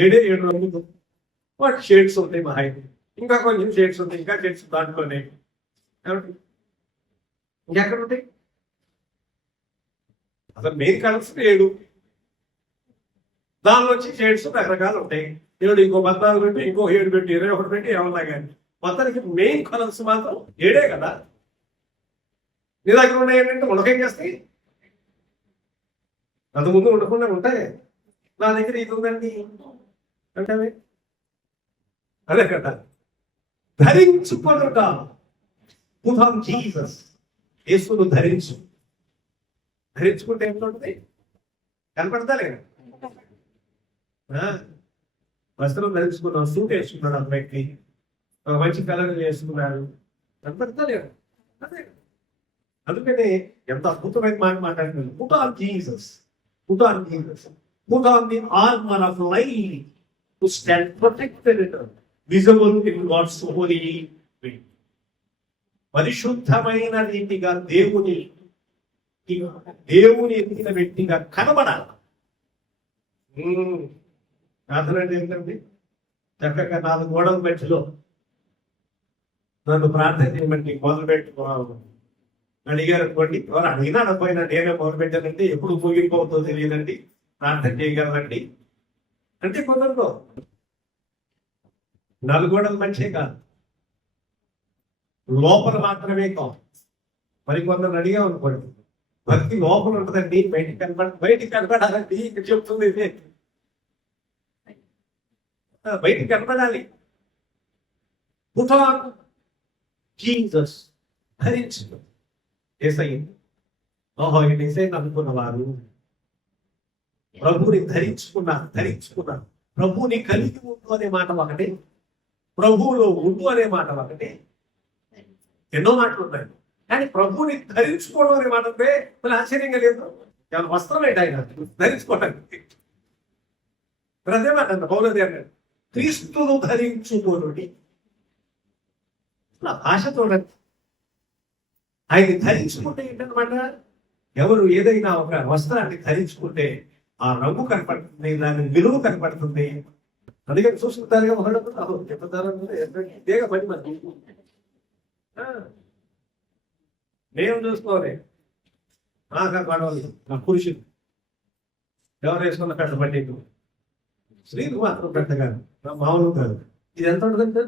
7 రంగులు వాటి షేడ్స్ ఉంటాయి. మా హైట్ ఇంకా కొంచెం షేడ్స్ ఉంటాయి, ఇంకా షేడ్స్ దాంట్లోనే ఇంకెక్కడ ఉంటాయి. అసలు మెయిన్ కలర్స్ 7, దానిలో వచ్చి షేడ్స్ రకరకాలు ఉంటాయి. 7 ఇంకో 14 పెట్టి, ఇంకో 7 పెట్టి, 21 పెట్టి ఏమన్నా కానీ మొత్తానికి మెయిన్ కలర్స్ మాత్రం 7 కదా. నీ దగ్గర ఉన్నాయి ఏంటంటే ఉడకేం చేస్తాయి, అంతకుముందు ఉండకుండా ఉంటాయి. నా దగ్గర ఇది ఉందండి అంటే అదే కదా. ధరించుకొనుట, పుట్ ఆన్ జీసస్, యేసును ధరించుకుంటే ఏమిటంటుంది, కనపడతా లేదా? వస్త్రం ధరించుకున్నాం, సూట్ వేసుకున్నాడు అబ్బాయికి, మంచి కలర్ వేసుకున్నారు, కనపడతా లేదు. అదే అందుకనే ఎంత అద్భుతమైన మాట మాట్లాడుతుంది. Put on Jesus, put on Jesus, put on the armour of light to stand protected, visible in God's holy way. పరిశుద్ధమైన రీతిగా దేవుని ఎదిగిన వ్యక్తిగా కనబడాలి. ప్రార్థన అంటే ఏంటండి, చక్కగా 4 గోడల మధ్యలో నన్ను ప్రార్థన చేయమంటే మొదలు పెట్టుకోవాలి అడిగారు అనుకోండి. ఎవరు అడిగినా అనకపోయినా నేనే మొదలు పెట్టానంటే ఎప్పుడు ముగిపోతుందో తెలియదండి, ప్రార్థన చేయగలనండి అంటే కుదరదు. 4 గోడల మధ్యే కాదు, లోపల మాత్రమే కాదు. మరి కొందరు అడిగాం అనుకోండి, భక్తి లోపల ఉంటుందండి, బయటికి కనపడాలండి. ఇక్కడ చెప్తుంది ఇదే, బయటికి కనపడాలి. పుట్ ఆన్ జీసస్, ధరించు ఏసై. ఓహో ఇది ఏసై అనుకున్నవారు ప్రభువుని ధరించుకున్నాను. ప్రభువుని కలిగి ఉండు అనే మాట ఒకటి, ప్రభువులో ఉండు అనే మాట ఒకటి, ఎన్నో మాటలు ఉన్నాయి. కానీ ప్రభువుని ధరించుకోవడం అనే మాట ఉంటే మళ్ళీ ఆశ్చర్యంగా లేదు. ఏమైనా వస్త్రం ఏంటి ఆయన ధరించుకోవడానికి? అదే మాట అంట పౌలది అన్నాడు, క్రీస్తును ధరించుకోనుడి. నా భాష చూడండి. ఆయన ధరించుకుంటే ఏంటన్నమాట, ఎవరు ఏదైనా ఒక వస్త్రాన్ని ధరించుకుంటే ఆ రంగు కనపడుతుంది, దాని విలువ కనపడుతుంది. అందుకని చూసుకుంటారుగా ఒకడు చెప్తారు ఇదేగ పని మరి. నేను చూసుకోవాలి నాకు పడవాలి, నా పురుషుడు ఎవరు వేసుకున్న కట్టబట్టి స్త్రీలు మాత్రం పెట్టగా నా మామూలు కాదు. ఇది ఎంత ఉంటుందంటే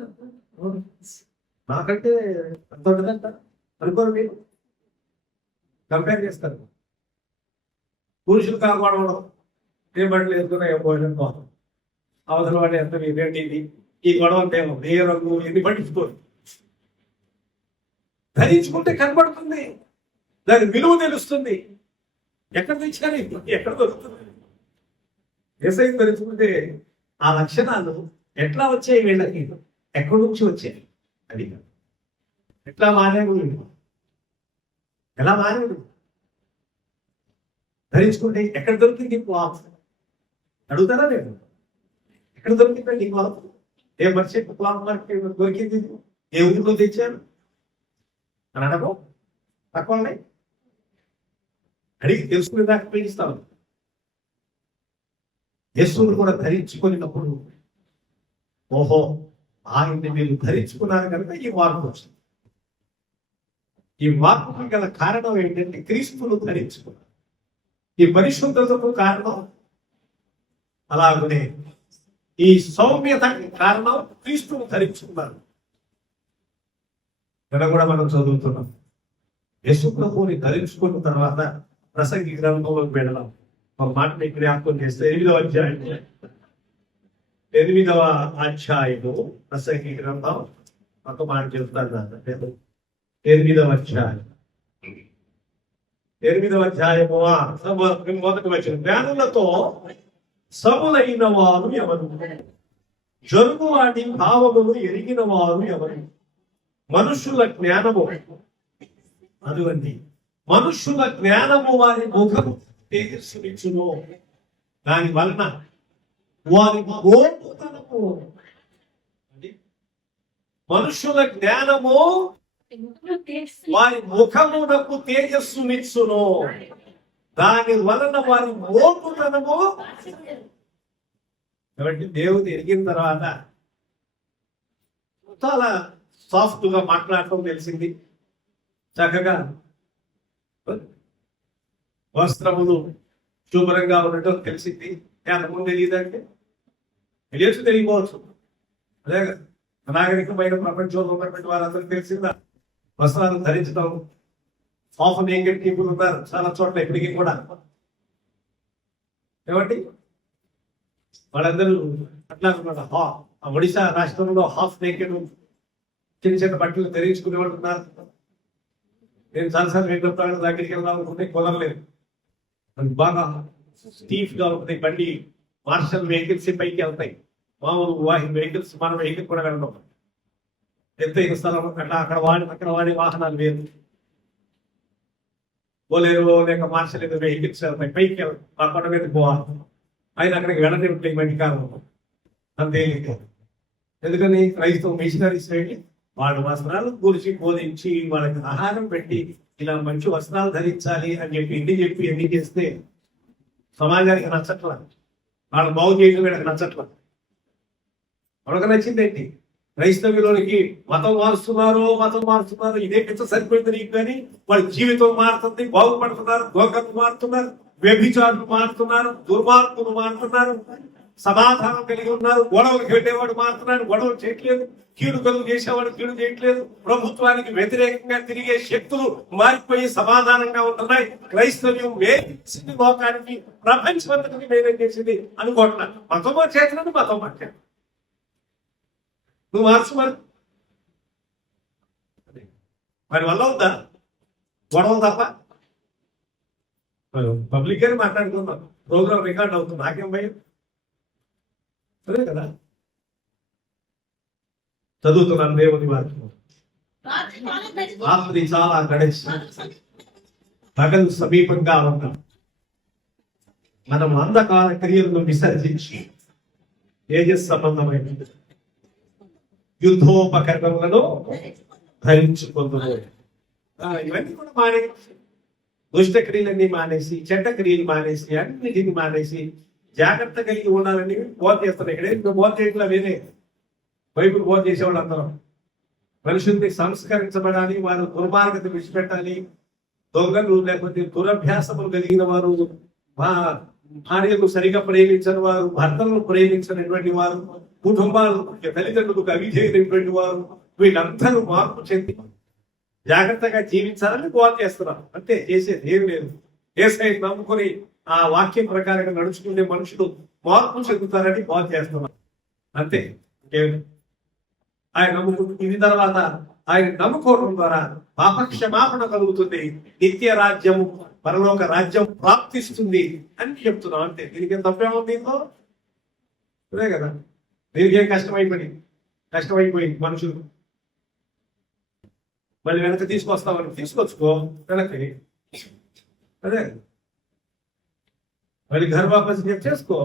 నాకంటే ఎంత ఉంటుందంట అనుకోరు మీరు, కంపేర్ చేస్తారు. పురుషులు కాపాడడం ఏ బట్టలు వేసుకున్నా ఏ పోయిన కోసం అవసరం వాడు ఎంత ఇదేంటి ఇది ఈ గొడవ అంటే ఏ రంగు ఎన్ని పట్టించుకోరు. ధరించుకుంటే కనబడుతుంది, దాని విలువ తెలుస్తుంది. ఎక్కడ తెచ్చాను, ఎక్కడ దొరుకుతుంది? ఏసై ధరించుకుంటే ఆ లక్షణాలు ఎట్లా వచ్చాయి వీళ్ళకి, ఎక్కడి నుంచి వచ్చాయి అది ఎట్లా మానేడు, ఎలా మానేడు ధరించుకుంటే ఎక్కడ దొరికింది క్లాత్ అడుగుతారా లేదు? ఎక్కడ దొరికిందండి క్లాత్? ఏ మనిషి క్లాత్ మనకి దొరికింది? ఏ ఊరిలో తెచ్చారు అని అనడం తక్కువ ఉన్నాయి. అడిగి తెలుసుకునే దాకా ప్రేమిస్తాను. యేసుని కూడా ధరించుకున్నప్పుడు ఓహో ఆయన్ని మీరు ధరించుకున్నారు కనుక ఈ మార్పు వచ్చింది. ఈ మార్పుకి గల కారణం ఏంటంటే క్రీస్తును ధరించుకున్నారు. ఈ పరిశుద్ధతకు కారణం, అలాగనే ఈ సౌమ్యతకి కారణం క్రీస్తును ధరించుకున్నారు. ఇక్కడ కూడా మనం చదువుతున్నాం. యేసు ప్రభువుని ధరించుకున్న తర్వాత ప్రసంగి గ్రంథంలోకి వెళ్ళాం. ఒక మాట మీకు జ్ఞాపకం చేస్తే 8వ అధ్యాయము ప్రసంగి గ్రంథం ఒక మాట చెప్తాను. 8వ అధ్యాయం 8వ అధ్యాయము మొదటి వచ్చిన జ్ఞానులతో సములైన వారు ఎవరు, జరుగు వాటి భావములు ఎరిగిన వారు ఎవరు, మనుషుల జ్ఞానము అటువంటి మనుషుల జ్ఞానము వారి ముఖము తేజస్సునిచ్చును, దాని వలన వారి గోపుతనము, మనుషుల జ్ఞానము వారి ముఖమునకు తేజస్సునిచ్చును, దాని వలన వారి గోపుతనము. కాబట్టి దేవుడు ఎరిగిన తర్వాత చాలా సాఫ్ట్ గా మాట్లాడటం తెలిసింది, చక్కగా వస్త్రములు శుభ్రంగా ఉండటం తెలిసింది. అంతకుముందు తెలియదంటే తెలియచ్చు, తెలియకపోవచ్చు. అదే నాగరికమైన ప్రపంచంలో ఉన్నటువంటి వారందరికీ తెలిసిందా వస్త్రాలు ధరించడం. హాఫ్ నేకెడ్ పీపుల్ ఉన్నారు చాలా చోట్ల ఇప్పటికీ కూడా. ఏమండి వాళ్ళందరూ అట్లా ఒడిశా రాష్ట్రంలో హాఫ్ నేకెడ్ చిన్న చిన్న బట్టలు ధరించుకునే వాళ్ళు ఉన్నారు. నేను చాలాసార్లు వెంకటప్రాణ దగ్గరికి వెళ్దాం అనుకుంటే కుదరలేదు. బాగా స్టీఫ్ గా ఉంటాయి బండి, మార్షల్ వెహికల్స్ పైకి వెళ్తాయి. మామూలు వెహికల్స్ మన వెహికల్ కూడా వెళ్ళడం ఎత్తైన స్థలం అక్కడ వాడి వాహనాలు వేరు. బోలేరో లేక మార్షల్ ఏదో వెహికల్స్ వెళ్తాయి పైకి ఆ కొండ మీద పోవాలి. ఆయన అక్కడికి వెళ్ళని ఉంటాయి బండి కారణం అంతే. ఎందుకని క్రైస్తవ మిషనరీస్ వెళ్ళి వాళ్ళ వస్త్రాలు గురించి బోధించి వాళ్ళకి ఆహారం పెట్టి ఇలా మంచి వస్త్రాలు ధరించాలి అని చెప్పి ఎన్ని చేస్తే సమాజానికి నచ్చట్ల, వాళ్ళు బాగు చేయడం వీళ్ళకి నచ్చట్ల. వాళ్ళకి నచ్చిందేంటి? క్రైస్తవులోనికి మతం మారుస్తున్నారు. ఇదే పిచ్చ సరిపోయింది నీకు కానీ వాళ్ళ జీవితం మారుతుంది, బాగుపడుతున్నారు. దోకలు మారుతున్నారు, వ్యభిచారులు మారుతున్నారు, దుర్మార్గులు మారుతున్నారు, సమాధానం కలిగి ఉన్నారు. గొడవలు పెట్టేవాడు మారుతున్నాడు, గొడవలు చేయట్లేదు. కీడు కలుగు చేసేవాడు కీడు చేయట్లేదు. ప్రభుత్వానికి వ్యతిరేకంగా తిరిగే శక్తులు మారిపోయి సమాధానంగా ఉంటున్నాయి. క్రైస్తవ్యం మేలు లోకానికి, ప్రపంచమంతటికి మేలు చేసింది అనుకుంటున్నాను. మతం మార్చేస్తున్నాను, మతం మార్చాను. నువ్వు మార్చు మరి వల్ల అవుతా గొడవలు తప్ప పబ్లిక్ గానే మాట్లాడుతున్నాం, ప్రోగ్రామ్ రికార్డ్ అవుతుంది, నాకేం భయం? అదే కదా చదువుతున్నాను దేవుని వాక్యం. రాత్రి చాలా గడిచి పగలు సమీపంగా ఉన్నాం. మనం అంధకార క్రియలను విసర్జించి తేజస్ సంబంధమైన యుద్ధోపకరణలను ధరించుకుంటున్నాం. ఇవన్నీ కూడా మానేసి, దుష్ట క్రియలన్నీ మానేసి, చెడ్డ క్రియలు మానేసి, అన్నిటిని మానేసి జాగ్రత్త కలిగి ఉండాలని బోధ చేస్తారు. ఇక్కడ బోధ చేయట్లా, వేరే బైబుల్ బోధ చేసేవాళ్ళు అందరూ మనుషుల్ని సంస్కరించబడాలి, వారు దుర్మార్గత విడిచిపెట్టాలి, దొంగలు లేకపోతే దురభ్యాసములు కలిగిన వారు, భార్యలు సరిగా ప్రేమించని వారు, భర్తలను ప్రేమించినటువంటి వారు, కుటుంబాలు తల్లిదండ్రులకు అవిధేయులైనటువంటి వారు, వీళ్ళందరూ మార్పు చెంది జాగ్రత్తగా జీవించాలని బోధ చేస్తున్నారు. అంతే, చేసేది ఏం లేదు. యేసయ్య నమ్ముకొని ఆ వాక్యం ప్రకారంగా నడుచుకునే మనుషులు మార్పు చెందుతారని బోధ చేస్తున్నారు. అంతే, ఆయన నమ్ముకుంటుంది. ఇది తర్వాత ఆయన నమ్ముకోవడం ద్వారా పాపక్షమాపణ కలుగుతుంది, నిత్య రాజ్యం, పరలోక రాజ్యం ప్రాప్తిస్తుంది అని చెప్తున్నాం. అంతే, దీనికి ఏం తప్పేముంది? అదే కదా, దీనికి ఏం కష్టమైపోయింది మనుషులు. మళ్ళీ వెనక్కి తీసుకొస్తామని తీసుకొచ్చుకో వెనక్కి, అదే మళ్ళీ గర్భాపసి చేసుకో,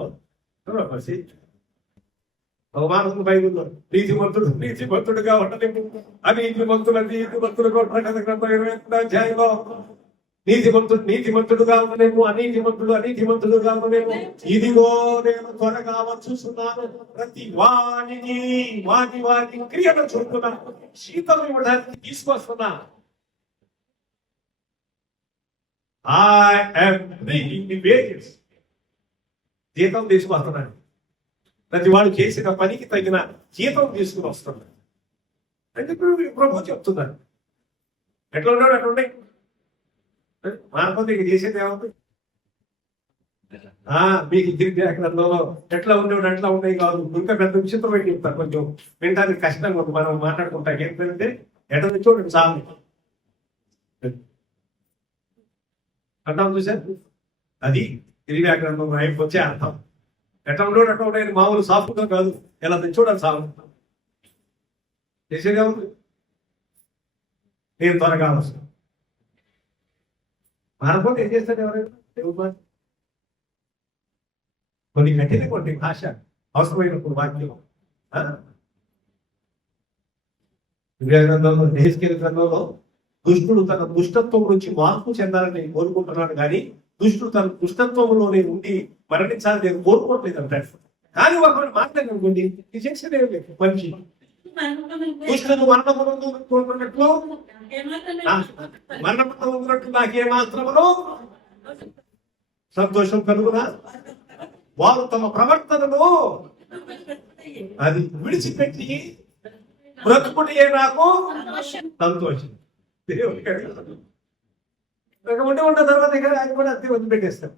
గర్భాపసి. ఒక మాట బైబుల్లో, నీతిమంతుడుగా ఉండలేము, నీతిమంతుడుగా ఉండలేము, అనీతిమంతుడుగా ఉండలేము. ఇదిగో నేను త్వరగా వచ్చుచున్నాను, ప్రతి వాని క్రియను చూపుతున్నాను, శీతం ఇవ్వడానికి తీసుకొస్తున్నా. I am bringing the wages. జీతం తీసుకొస్తున్నాను, ప్రతి వాడు చేసిన పనికి తగిన జీతం తీసుకుని వస్తున్నాడు అంటే ప్రభు చెప్తున్నాడు. ఎట్లా ఉన్నాడు అట్లా ఉండే, మానపోతే ఇక చేసేది ఏమవుతుంది? మీకు తిరిగి ఎక్కడో ఎట్లా ఉండేవాడు అట్లా ఉండేవి కాదు, ఇంకా పెద్ద విచిత్రమైన చెప్తారు. కొంచెం వినడానికి కష్టంగా ఉంది, మనం మాట్లాడుకుంటాం. ఏంటంటే ఎట్లా చూడండి చాలు అంటాం, చూసారు? అది తిరిగి అక్కడ వచ్చే అర్థం. ఎట్లా ఉండేవాడు అట్లా ఉండే, మామూలు సాఫ్ట్గా కాదు, ఎలా తెచ్చుకోవడం చాలు చేసేదే ఉంది. నేను త్వరగా వస్తాను. మానపోతే ఏం చేస్తాడు ఎవరైనా? కొన్ని గట్టిన కొన్ని భాష అవసరమైనప్పుడు వాక్యం. గ్రంథంలో, ఎహెజ్కేలు గ్రంథంలో దుష్టుడు తన దుష్టత్వం నుంచి మార్పు చెందాలని కోరుకుంటున్నాడు, కానీ దుష్టుడు తన దుష్టత్వంలోనే ఉండి మరణించాలని నేను కోరుకోవట్లేదు అంటాడు. కానీ ఒకరు మాట్లాడనుకోండి, ఇది చేసేదే లేదు. మంచి దుష్టుడు మరణమునందు కోరుకున్నట్లు నాకేమాత్రమును సంతోషం కలుగునా, వారు తమ ప్రవర్తనలో అది విడిచిపెట్టి బ్రతుకుటే నాకు సంతోషం. ఉండే తర్వాత ఇక్కడ ఆయన కూడా అతి వదిలిపెట్టేస్తారు.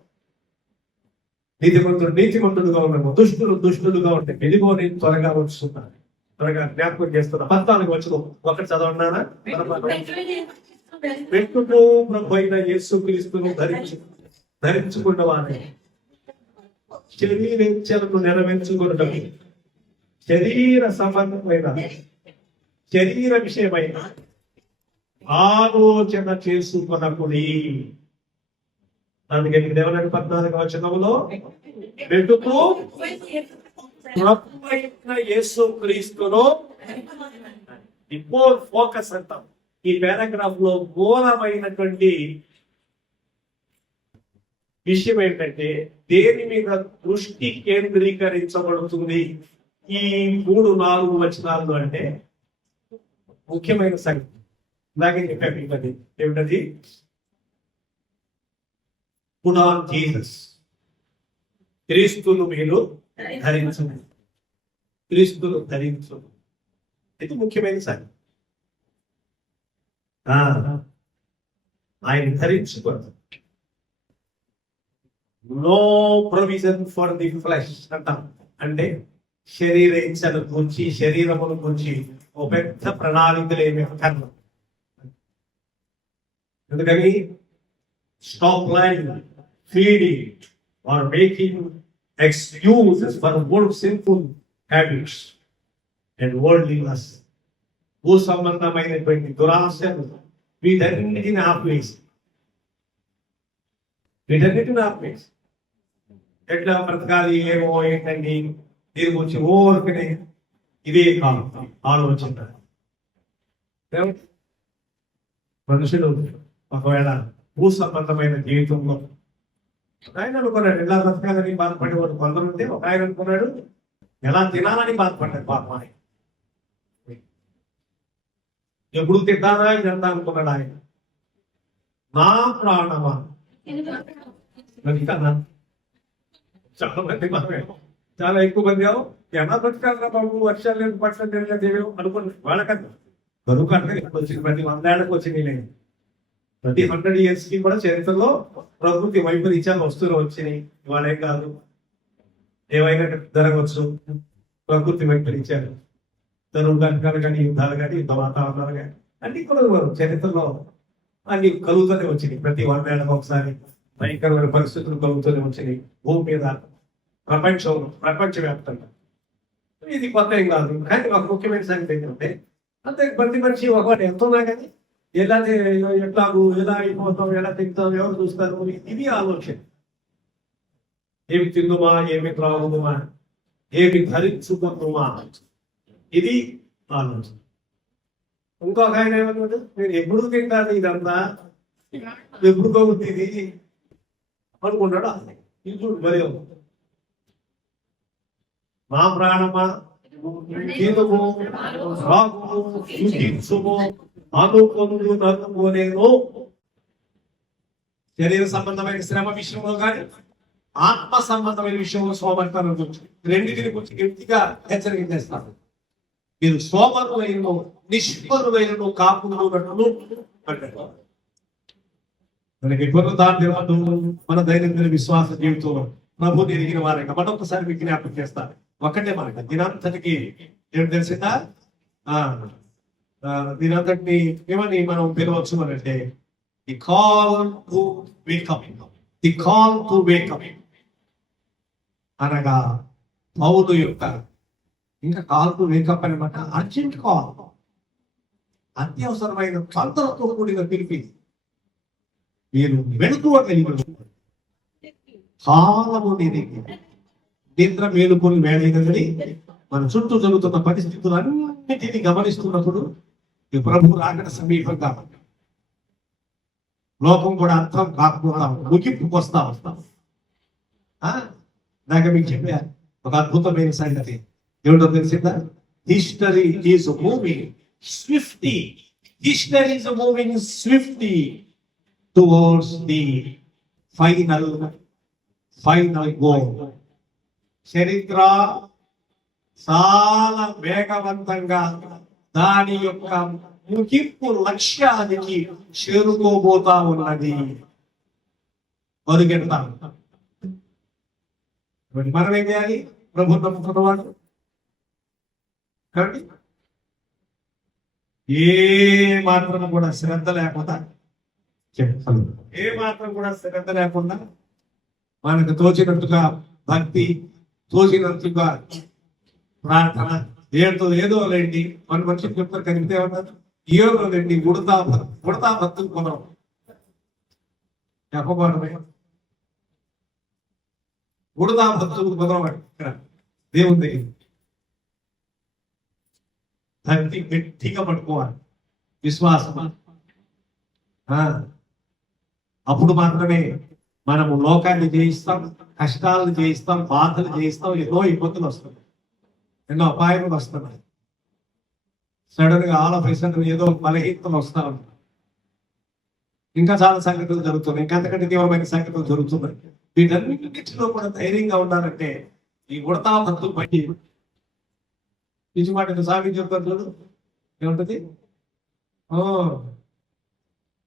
నీతిమంతుడుగా ఉన్నాము, దుష్టులుగా ఉంటే వెలిగో నేను త్వరగా వస్తున్నాను, త్వరగా జ్ఞాపకం చేస్తున్నా. 14 వచ్చిన ఒకటి చదవన్నానా? పెట్టుకు ప్రభు అయిన యేసుక్రీస్తును ధరించుకున్నవాని శరీరేచ్ఛలను నెరవేర్చుకున్నటం, శరీర సంబంధమైన శరీర విషయమైన ఆలోచన చేసుకున్నప్పుడు. అందుకని దేవనాడు 14వ వచనములో పెట్టుకు ప్రభు అయిన యేసుక్రీస్తును, బిఫోర్ ఫోకస్ అంటాం. ఈ పారాగ్రాఫ్ లో మూలమైనటువంటి విషయం ఏంటంటే దేని మీద దృష్టి కేంద్రీకరించబడుతుంది ఈ 3-4 వచనాలు అంటే ముఖ్యమైన సంగతి. ఇలాగే చెప్పాను, ఏమిటది? Put on Jesus. క్రీస్తును మీరు ధరించు, క్రీస్తును ధరించు. ఇది ముఖ్యమైన సంగతి. ఆయన ధరించుకోండి. No provision for the flesh అంటాం. అంటే శరీర ఇచ్చల గురించి, శరీరముల గురించి ఒక పెద్ద ప్రణాళికలు ఏమి కర్మ. ఎందుకని stop line feeding or making excuses for more sinful habits and worldliness. భూ సంబంధమైనటువంటి దురాశలు వీటన్నిటిని ఆపేసి ఎట్లా బ్రతకాలి ఏమో ఏంటండి దీని గురించి ఓర్కనే ఇదే కాలం ఆలోచన. మనుషులు ఒకవేళ భూ సంబంధమైన జీవితంలో ఆయన అనుకున్నాడు ఎలా బ్రతకాలని బాధపడేవాడు కొందరు ఉంటే ఒక ఆయన అనుకున్నాడు ఎలా తినాలని బాధపడ్డాడు పాప. ఎప్పుడు తింటారా ఇదంతా అనుకున్నాడు ఆయన. నా ప్రాణమా చాలా మంది చాలా ఎక్కువ మంది ఎలా బ్రతకాలరా బాబు వర్షాలు లేదు పట్ల దేవేమో అనుకున్నాడు. వాళ్ళకన్నా బరువు కట్టగా వచ్చింది ప్రతి 100 ఏళ్ళకి వచ్చింది లేదు. ప్రతి 100 years కి కూడా చరిత్రలో ప్రకృతి వైపరీత్యాలు వస్తూనే వచ్చినాయి. ఇవాళేం కాదు ఏవైనా జరగవచ్చు. ప్రకృతి వైపరీత్యాలు ధనుర్ఘాలు కానీ యుద్ధాలు కానీ యుద్ధ వాతావరణాలు కానీ అన్ని కూడా చరిత్రలో అన్ని కలుగుతూనే వచ్చినాయి. ప్రతి 100 ఏళ్ళకి ఒకసారి భయంకరమైన పరిస్థితులు కలుగుతూనే వచ్చినాయి భూమి మీద ప్రపంచవ్యాప్తంగా. ఇది కొత్త ఏం కాదు. కానీ ఒక ముఖ్యమైన సంగతి ఏంటంటే అంతే ప్రతి మనిషి ఒకటి ఎంతోనా కానీ ఎలా ఎట్లాగు ఎలా అయిపోతాం ఎలా తింటాం ఎవరు చూస్తారు ఇది ఆలోచన. ఏమి తిందుమా ఏమి త్రాగుమా ఏమి ధరించుకుందుమా ఇది ఆలోచన. ఇంకొక ఆయన ఏమన్నాడు నేను ఎప్పుడు తింటాను ఇదంతా ఎప్పుడు తోగుతుంది ఇది అనుకున్నాడు. ఇది చూడు మరి మా ప్రాణమా తినుము త్రాగుము శుద్ధించుము అనుకోలేను. శరీర సంబంధమైన శ్రమ విషయంలో కానీ ఆత్మ సంబంధమైన విషయంలో సోమరితనం గురించి రెండింటిని గురించి గట్టిగా హెచ్చరిక చేస్తాను. మీరు సోమరులైన నిష్పరులైన కాపునట్లు అంటారు. మనకి పునరుద్ధారణ మన దైనందిన విశ్వాస జీవితంలో ప్రభు ఎరిగిన వారైనా మరొకసారి విజ్ఞాపన చేస్తారు. ఒకటే మనకి దినంతటికి ఏం తెలిసిందా దీనంతటిని ఏమని మనం పిలవచ్చు అంటే the call to wake up. The call to wake up అనగా పౌలు యొక్క ఇంకా కాల్ టు వేకప్ అనమాట అర్జెంట్ కాల్, అత్యవసరమైన తొందరతో కూడిన పిలిపి. మీరు వెళుకోగలిగిన కాలము నిద్ర మేలుకొని వేడైనది మన చుట్టూ జరుగుతున్న పరిస్థితులన్నిటినీ గమనిస్తున్నప్పుడు ఈ ప్రభు రాకడ సమీపంగా లోకం కూడా అర్థం కాకుండా ముగింపుకు వస్తాం. నాకు మీకు చెప్పా ఒక అద్భుతమైన సంగతి ఏమిటో తెలిసిందా? History is moving swiftly. History is moving swiftly towards the final goal. చరిత్ర చాలా వేగవంతంగా దాని యొక్క ముగింపు లక్ష్యానికి చేరుకోబోతా ఉన్నది. పరుగెడతాం. మనం ఏం చేయాలి? ప్రభు నమ్ముకున్నవాడు కాబట్టి ఏ మాత్రం కూడా శ్రద్ధ లేకుండా మనకు తోచినట్టుగా భక్తి, తోచినట్టుగా ప్రార్థన ఏదో లేండి. మన మనుషులు చెప్తారు కనిపితే ఉన్నారు ఏదో లేండి ఉడతా భక్తులు కుదరం చెప్పబడమే. ఉడతా భక్తులు కుదరవాడు ఇక్కడ దేవుని దగ్గర భక్తి గట్టిగా పట్టుకోవాలి, విశ్వాసం. అప్పుడు మాత్రమే మనము లోకాన్ని జయిస్తాం, కష్టాలను జయిస్తాం, బాధలు జయిస్తాం. ఎన్నో ఇబ్బందులు వస్తున్నాయి, ఎన్నో అపాయములు వస్తున్నాయి. సడన్ గా ఆల్ ఆఫ్ ఎ సడన్ ఏదో బలహీనతలు వస్తా ఉంటాయి. ఇంకా చాలా సంగతులు జరుగుతున్నాయి, ఇంకంతకంటే తీవ్రమైన సంగతులు జరుగుతున్నాయి. వీటన్నిటిలో కూడా ధైర్యంగా ఉండాలంటే ఈ ఉడతా భక్తులు బట్టి పిచ్చి మాట సాగి చెప్తారు చూడు ఏముంటది,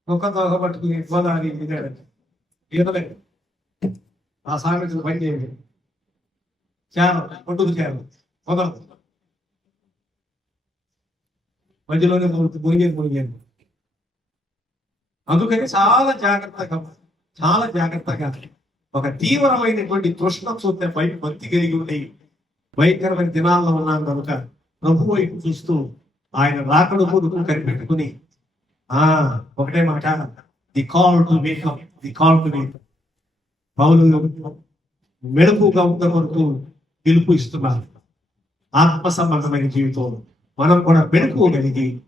ఒక్క దోహ పట్టుకుని గోదావరి ఈతలే ఆ సామెతలు పని చేయండి. చేరం ఒడ్డుకు చేరం కుదరదు, మధ్యలోనే మునిగేది. అందుకని చాలా జాగ్రత్తగా ఒక తీవ్రమైనటువంటి తృష్ణ చూస్తే భక్తి కలిగి ఉండి భయంకరమైన దినాల్లో ఉన్నాం కనుక ప్రభు వైపు చూస్తూ ఆయన రాకడ కొరకు కనిపెట్టుకుని ఒకటే మాట, the call to make up, the call to make up. పౌలు మెడుపుగా ఉన్న కొరకు పిలుపు ఇస్తున్నారు. ఆత్మ సంబంధమైన జీవితం మనం కూడా మెడుకోగలిగి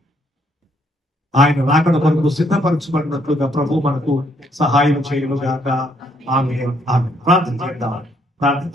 ఆయన రాకడ కొరకు సిద్ధపరచబడినట్లుగా ప్రభు మనకు సహాయం చేయనుగాక. ఆమె ప్రార్థన చేద్దాం. ప్రార్థన